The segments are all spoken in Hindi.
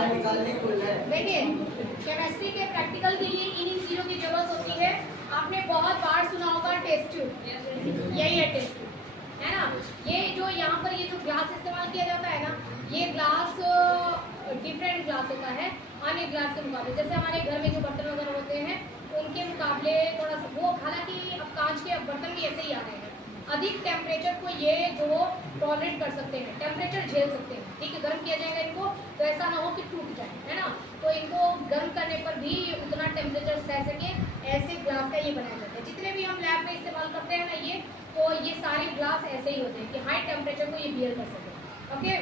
देखिए, केमिस्ट्री के प्रैक्टिकल के लिए इन्हीं चीज़ों की जरूरत होती है। आपने बहुत बार सुना होगा टेस्ट ट्यूब, यही है टेस्ट ट्यूब, है ना। ये जो यहाँ पर ये जो ग्लास इस्तेमाल किया जाता है ना, ये ग्लास डिफरेंट ग्लास होता है अन्य ग्लास के मुकाबले। जैसे हमारे घर में जो बर्तन वगैरह होते हैं उनके मुकाबले थोड़ा सा वो, हालांकि अब कांच के बर्तन भी ऐसे ही आ रहे हैं, अधिक टेम्परेचर को ये जो टॉलरेट कर सकते हैं, टेम्परेचर झेल सकते हैं। ठीक है, गर्म किया जाएगा इनको तो ऐसा ना हो कि टूट जाए, है ना। तो इनको गर्म करने पर भी उतना टेम्परेचर सह सके, ऐसे ग्लास का ये बनाया जाता है। जितने भी हम लैब में इस्तेमाल करते हैं ना ये, तो ये सारे ग्लास ऐसे ही होते हैं कि हाई टेम्परेचर को ये बियर कर सके। ओके,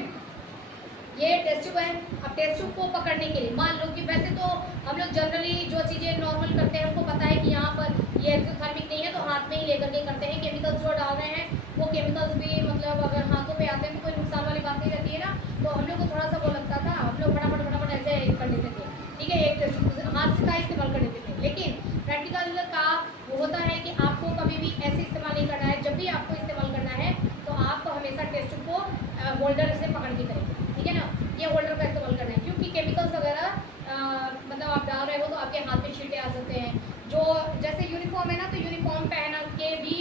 ये टेस्ट ट्यूब है। अब टेस्ट ट्यूब को पकड़ने के लिए मान लो कि वैसे तो हम लोग जनरली जो चीज़ें नॉर्मल करते हैं हमको पता है कि यहाँ पर ये एक्सोथर्मिक नहीं है तो हाथ में ही लेकर के करते हैं। केमिकल्स जो डाल रहे हैं वो केमिकल्स भी मतलब अगर हाथों पे आते हैं तो कोई नुकसान वाली बात नहीं रहती है ना। तो हम लोग को थोड़ा सा वो लगता था, हम लोग फटाफट ऐसे कर लेते थे। ठीक है, एक टेस्ट ट्यूब हाथ का इस्तेमाल कर लेते थे। लेकिन प्रैक्टिकल का वो होता है कि आपको कभी भी ऐसे इस्तेमाल नहीं करना है। जब भी आपको इस्तेमाल करना है तो आप हमेशा टेस्ट ट्यूब को होल्डर से पकड़ के करेंगे। ठीक है ना, ये होल्डर का इस्तेमाल करना है क्योंकि केमिकल्स वगैरह मतलब आप डाल रहे हो तो आपके हाथ में छींटे आ सकते हैं। जो जैसे यूनिफॉर्म है ना, तो यूनिफॉर्म पहन के भी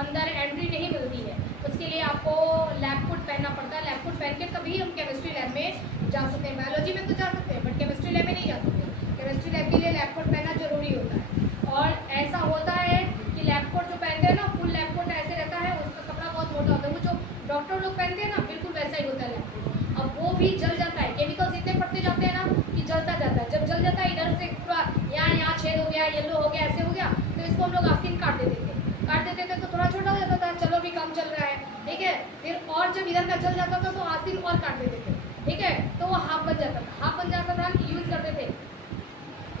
अंदर एंट्री नहीं मिलती है, उसके लिए आपको लैब कोट पहनना पड़ता है। लैब कोट पहन के तभी हम केमिस्ट्री लैब में जा सकते हैं। बायोलॉजी में तो जा सकते हैं बट केमिस्ट्री लैब में नहीं जा सकते। केमिस्ट्री लैब के लिए लैब कोट पहनना जरूरी होता है। और ऐसा होता है कि लैब कोट जो पहनते हैं ना, फुल लैब कोट ऐसे रहता है, उसका कपड़ा बहुत मोटा होता है। वो जो डॉक्टर लोग पहनते हैं ना, बिल्कुल वैसा ही होता है लैब कोट। अब वो भी जल जाता है, केमिकल्स इतने पड़ते जाते हैं ना कि जलता जाता है। जब जल जाता है इधर से पूरा यहाँ छेद हो गया, येलो हो गया, ऐसे हो गया, तो इसको हम लोग आस्तीन काट देते थे तो थोड़ा छोटा हो जाता था, चलो भी कम चल रहा है। ठीक है, फिर और जब इधर का जल जाता था तो आस्तीन और काट देते थे। ठीक है, तो वो हाफ बन जाता था, हाफ बन जाता था, यूज करते थे।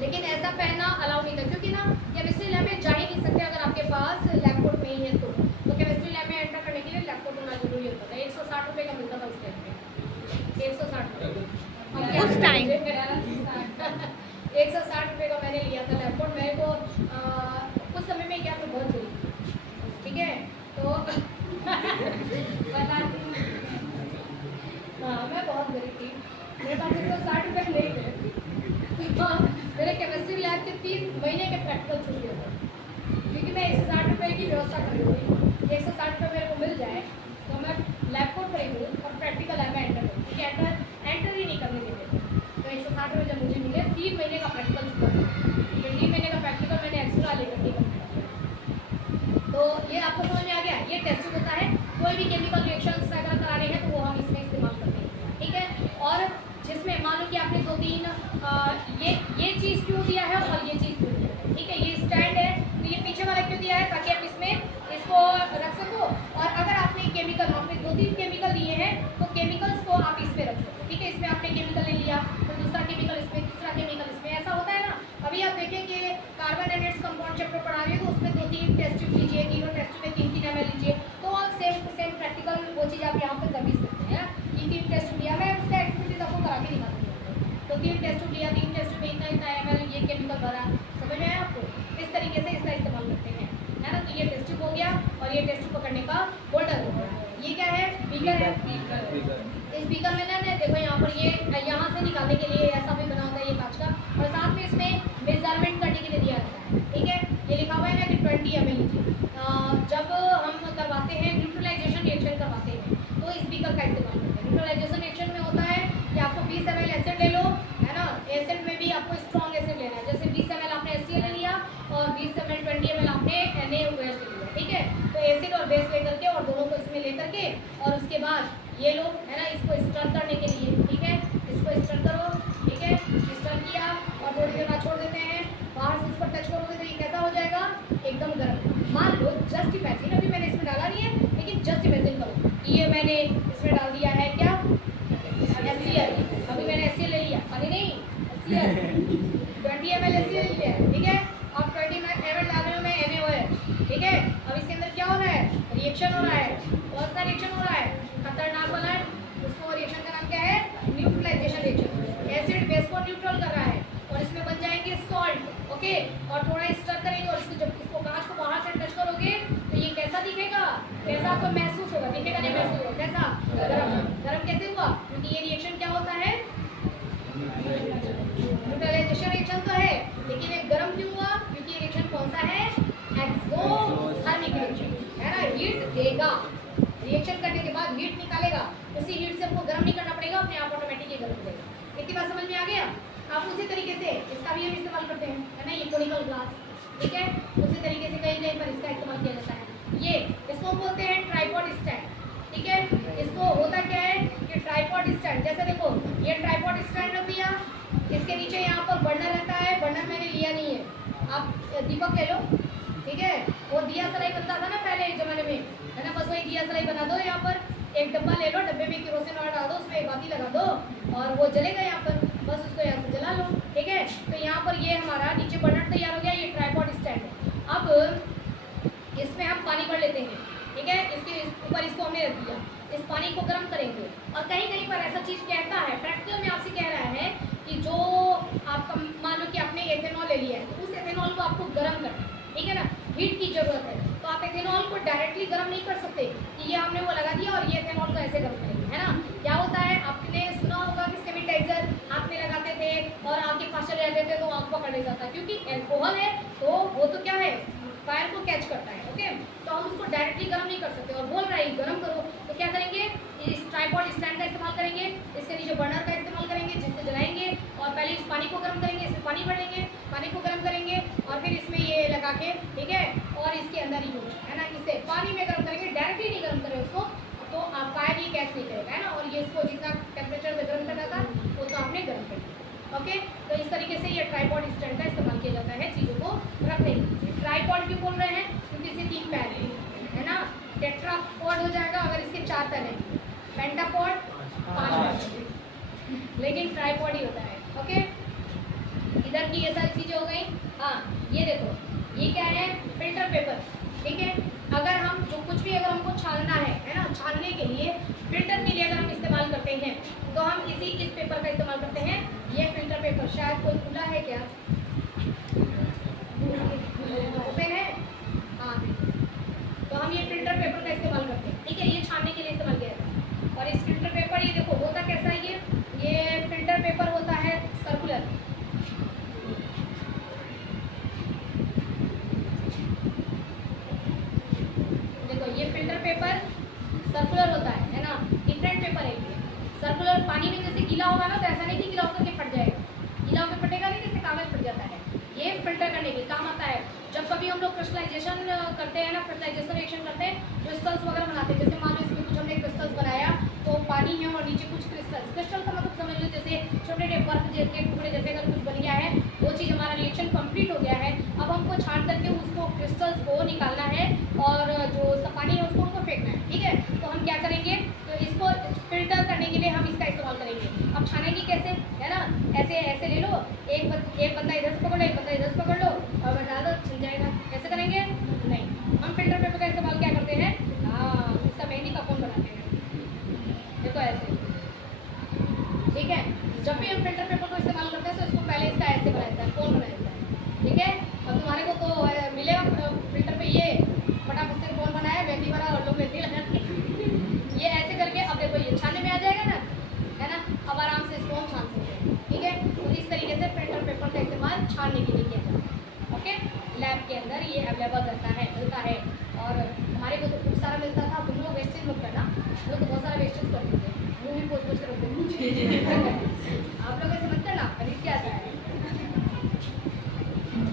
लेकिन ऐसा पहनना अलाउ नहीं था क्योंकि ना केमिस्ट्री लैब में जा ही नहीं सकते अगर आपके पास लैब कोट नहीं है तो केमिस्ट्री लैब में एंटर करने के लिए लैब कोट होना जरूरी होता था। 160 रुपये का मिलता था उस टाइम पे, 160 उस टाइम 160 रुपये का मैंने लिया था लैब कोट। मेरे को उस समय में क्या तो बहुत गरीब थी। ठीक है, तो हाँ मैं बहुत गरीब थी, मेरे पास 160 रुपये नहीं थे। मेरे केमिस्ट्री लैब के 3 महीने के प्रैक्टिकल छूट गए थे क्योंकि मैं 160 रुपये की व्यवस्था कर रही थी। 160 रुपये मेरे को मिल जाए तो मैं लैब कोट खरीदूँ और प्रैक्टिकल लैब में एंटर करूँ, क्योंकि एंटर ही नहीं करने देते थे। तो 160 रुपये जब मुझे मिले, 3 महीने का प्रैक्टिकल छूटा था, तो 3 महीने का प्रैक्टिकल मैंने एक्स्ट्रा लेकर के कंप्लीट किया। तो ये आपको समझ में आ गया, ये टेस्ट ट्यूब होता है। कोई भी केमिकल रिएक्शंस वगैरह कराने हैं तो वो हम इसमें इस्तेमाल करते हैं। ठीक है, और जिसमें मान लो कि आपने 2-3 ये चीज़ क्यों दिया है और ये चीज़ क्यों दिया है। ठीक है, ये स्टैंड है तो ये पीछे वाला क्यों दिया है, ताकि आप इसमें इसको रख सको। और अगर आपने 2-3 केमिकल दिए हैं तो केमिकल्स को आप इस पे रख सको। ठीक है, इसमें आपने केमिकल ले लिया तो दूसरा केमिकल इसमें, तीसरा केमिकल इसमें, ऐसा होता है ना। अभी आप देखें कि carbon and its compound chapter पढ़ा रही है तो उसमें 2-3 टेस्ट ट्यूब लीजिए, तीनों टेस्ट ट्यूब में 3-3 ml लीजिए, तो सेम प्रैक्टिकल वो चीज़ आप यहाँ पर कर भी सकते हैं। 3 टेस्ट ट्यूब लिया, मैं उसका एक्टिविटीज आपको करा के दिखाती हूँ। तो 3 टेस्ट ट्यूब लिया, 3 टेस्ट में इतना ml ये केमिकल भरा, समझ में आया आपको। इस तरीके से इसका इस्तेमाल करते हैं, है ना। तो ये टेस्ट ट्यूब हो गया और ये टेस्ट ट्यूब पकड़ने का होल्डर हो गया। ये क्या है, बीकर है। इस बीकर में ना देखो यहाँ पर ये यहाँ से निकालने के लिए ऐसा भी बना होता है ये कांच का, और साथ में इसमें मेजरमेंट करने के लिए दिया जाता है। ठीक है, ये लिखा हुआ है ना कि 20 ml लीजिए। जब हम करवाते हैं न्यूट्रलाइजेशन रिएक्शन करवाते हैं तो इस बीकर का इस्तेमाल करते हैं। न्यूट्रलाइजेशन रिएक्शन में होता है कि आपको 20 ml एसिड ले लो, है ना। एसिड में भी आपको स्ट्रॉन्ग एसिड लेना है, जैसे 20 ml आपने HCl ले लिया और 20 ml 20 ml आपने NaOH ले लिया। ठीक है, तो एसिड और बेस लेकर के और दोनों को इसमें लेकर के और उसके बाद ये लो, है ना, इसको स्टर करने के लिए। ठीक है, इसको स्टर करो। ठीक है, स्टर किया और थोड़ी देर बाद छोड़ देते हैं। बाहर से इसको टच करोगे तो ये कैसा हो जाएगा, एकदम गर्म। मान लो जस्ट इमेजिन, अभी मैंने इसमें डाला नहीं है लेकिन जस्ट इमेजिन करो कि ये मैंने इसमें डाल दिया है क्या, HCl। अभी मैंने HCl ले लिया, पानी नहीं, HCl 20 ml HCl ले लिया। ठीक है, अब 20 ml डाल रहे हो मैं NaOH। ठीक है, अब इसके अंदर क्या हो रहा है, रिएक्शन हो रहा है। कौन सा रिएक्शन हो रहा है, खतरनाक वाला है। उसको रिएक्शन का नाम क्या है, न्यूट्रलाइजेशन रिएक्शन। एसिड बेस को न्यूट्रल कर रहा है और इसमें बन जाएंगे सॉल्ट। ओके, और थोड़ा स्टर करेंगे और इसको जब इसको कांच को बाहर से टच करोगे तो ये कैसा दिखेगा, कैसा आपको महसूस होगा, दिखेगा नहीं महसूस होगा, कैसा, गरम। गरम कैसे हुआ, क्योंकि ये रिएक्शन क्या होता है, हीट देगा, रिएक्शन करने के बाद हीट निकालेगा, उसी हीट से हमको गर्म नहीं करना पड़ेगा, अपने आप ऑटोमेटिकली गर्म हो जाएगा। इतनी बात समझ में आ गया? आप उसी तरीके से इसका भी हम इस्तेमाल करते हैं, है ना, ये कोनिकल ग्लास, ठीक है, उसी तरीके से कहीं कहीं पर इसका इस्तेमाल किया जाता है। ये इसको बोलते हैं ट्राइपॉड स्टैंड, ठीक है। इसको होता क्या है कि ट्राइपॉड स्टैंड, जैसे देखो ये ट्राइपॉड स्टैंड रख दिया, इसके नीचे यहाँ पर बर्नर रहता है, बर्नर मैंने लिया नहीं है, आप दीपक ले लो, ठीक है। वो दिया सलाई बनता था ना पहले ज़माने में, है ना, बस वही दिया सलाई बना दो। यहाँ पर एक डब्बा ले लो, डब्बे में केरोसिन ऑयल डाल दो, उसमें एक बाती लगा दो और वो जलेगा यहाँ पर, बस उसको यहाँ से जला लो, ठीक है। तो यहाँ पर ये हमारा नीचे बर्नर तैयार हो गया, ये ट्राइपॉड स्टैंड है। अब इसमें हम पानी भर लेते हैं, ठीक है, इसके ऊपर इसको हमने रख दिया, इस पानी को गर्म करेंगे। और कहीं कहीं पर ऐसा चीज़ कहता है, प्रैक्टिकल में आपसे कह रहा है कि जो आपका मान लो कि आपने एथेनॉल ले लिया है, तो उस एथेनॉल को आपको गर्म करना है, ठीक है ना, हीट की जरूरत है। तो आप एथेनॉल को डायरेक्टली गर्म नहीं कर सकते कि ये हमने वो लगा दिया और ये एथेनॉल को ऐसे गर्म करेंगे, है ना। क्या होता है, आपने सुना होगा कि सैनिटाइजर हाथ में लगाते थे और आग के पास चले जाते थे तो आग पकड़ ले जाता है, क्योंकि एल्कोहल है तो वो तो क्या है, फायर को कैच करता है, ओके। तो हम उसको डायरेक्टली गर्म नहीं कर सकते, और बोल रहा है गर्म करो, तो क्या करेंगे, इस ट्राइपॉड स्टैंड का इस्तेमाल करेंगे, इसके नीचे बर्नर का इस्तेमाल करेंगे जिससे जलाएंगे, और पहले इस पानी को गर्म करेंगे, इसमें पानी भर लेंगे, पानी को गर्म करेंगे और फिर इसमें ये लगा के, ठीक है, और इसके अंदर ही है ना, इससे पानी में गर्म करेंगे, डायरेक्टली नहीं गर्म करें उसको, तो आप फायर ही कैच नहीं करेगा, है ना। और ये इसको जितना टेम्परेचर में गर्म करना था वो तो आपने गर्म कर दिया, ओके। तो इस तरीके से ये ट्राइपॉड स्टैंड का इस्तेमाल किया जाता है चीज़ों को रखने के लिए। ट्राइपॉड क्यों बोल रहे हैं, क्योंकि इसके 3 पैर हैं, है ना। टेट्रापॉड हो जाएगा अगर इसके 4 पैर हैं, पेंटापॉड 5 पैर, लेकिन ट्राइपॉड ही होता है, ओके। इधर की ये सारी चीज़ें हो गई। हाँ, ये देखो, ये क्या है, फिल्टर पेपर, ठीक है। अगर हम जो कुछ भी अगर हमको छानना है ना, छानने के लिए फिल्टर के लिए अगर हम इस्तेमाल करते हैं तो हम इस पेपर का इस्तेमाल करते हैं। ये फिल्टर पेपर शायद कोई खुला है क्या, ओपन है, हाँ, तो हम ये फिल्टर पेपर का इस्तेमाल करते हैं, ठीक है। ये छानने के लिए इस्तेमाल किया जाता है। और इस फिल्टर पेपर, ये देखो होता कैसा है, ये फिल्टर पेपर होता है सर्कुलर, ये फिल्टर पेपर सर्कुलर होता है ना, डिफरेंट पेपर है ये सर्कुलर। पानी में जैसे गीला होगा ना, तो ऐसा नहीं कि गीला होकर के फट जाएगा, गीला होकर फटेगा नहीं, जैसे कागज फट जाता है। ये फिल्टर करने के काम आता है। जब कभी हम लोग क्रिस्टलाइजेशन करते हैं ना, क्रिस्टलाइजेशन रिएक्शन करते हैं, क्रिस्टल्स वगैरह बनाते हैं, जैसे मान लो इसमें कुछ हमने क्रिस्टल्स बनाया, तो पानी है और नीचे कुछ क्रिस्टल्स, क्रिस्टल का मतलब समझ लो जैसे छोटे छोटे बर्फ के टुकड़े जैसे अगर कुछ बन गया है, वो चीज़ हमारा रिएक्शन कंप्लीट हो गया है। अब हमको छान करके उसको क्रिस्टल्स को निकालना है और जो उसका पानी है उसको उनको फेंकना है, ठीक है। तो हम क्या करेंगे, तो इसको फिल्टर करने के लिए हम इसका इस्तेमाल करेंगे। अब छानेंगे कैसे, है ना, ऐसे ऐसे ले लो, एक बंदा इधर से पकड़ लो, एक बंदा इधर से पकड़ लो और बता दो, छिल जाएगा। कैसे करेंगे, नहीं, हम फिल्टर पेपर का इस्तेमाल क्या करते हैं, हाँ, इसका मेहंदी का कोन बनाते हैं, देखो ऐसे, ठीक है। जब भी हम फिल्टर पेपर को इस्तेमाल करते हैं तो इसको पहले इसका ऐसे बनाया जाता है, कोन बनाया जाता है, ठीक है। अब तुम्हारे को तो मिलेगा फिल्टर पे ये फटाफट से कोन बनाया, मेहंदी बना और लोग मेहंदी लगा ये ऐसे करके। अब देखो ये छानने में आ जाएगा ना, है ना, अब आराम से इसको हम छान सकते हैं, ठीक है। तो इस तरीके से फिल्टर पेपर का इस्तेमाल छानने के लिए किया जाता है, ओके। लैब के अंदर ये अवेलेबल रहता है, मिलता है, और हमारे को तो खूब सारा मिलता था, तुम लोग वेस्टेज